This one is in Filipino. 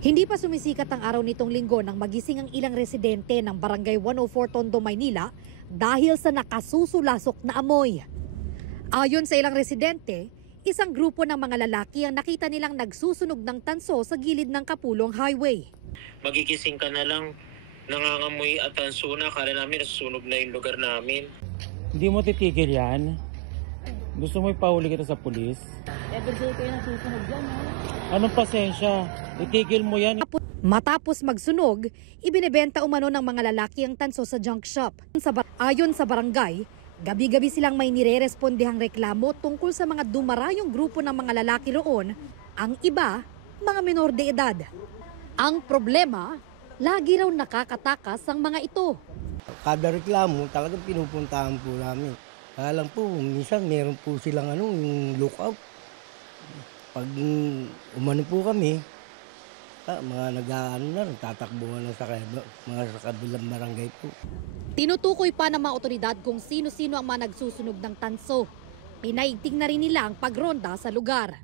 Hindi pa sumisikat ang araw nitong linggo nang magising ang ilang residente ng Barangay 104 Tondo, Maynila dahil sa nakasusulasok na amoy. Ayon sa ilang residente, isang grupo ng mga lalaki ang nakita nilang nagsusunog ng tanso sa gilid ng Kapulong Highway. Magigising ka na lang, nangangamoy at tanso na, kala namin nasusunog na yung lugar namin. Hindi mo titigil yan? Gusto mo ipahuli kita sa pulis? Everyday kayo nasusunog yan, ha? Anong pasensya? Itigil mo yan. Matapos magsunog, ibinebenta umano ng mga lalaki ang tanso sa junk shop. Ayon sa barangay, gabi-gabi silang may nire-respondehang reklamo tungkol sa mga dumarayong grupo ng mga lalaki roon, ang iba, mga menor de edad. Ang problema, lagi raw nakakatakas ang mga ito. Kada reklamo, talagang pinupuntahan po namin. Kaya lang po, minsan meron po silang yung lookout. Pag umano po kami, mga nagtatakbuhan na sa kabilang barangay po. Tinutukoy pa ng mga otoridad kung sino-sino ang mga nagsusunog ng tanso. Pinaigting na rin nila ang pagronda sa lugar.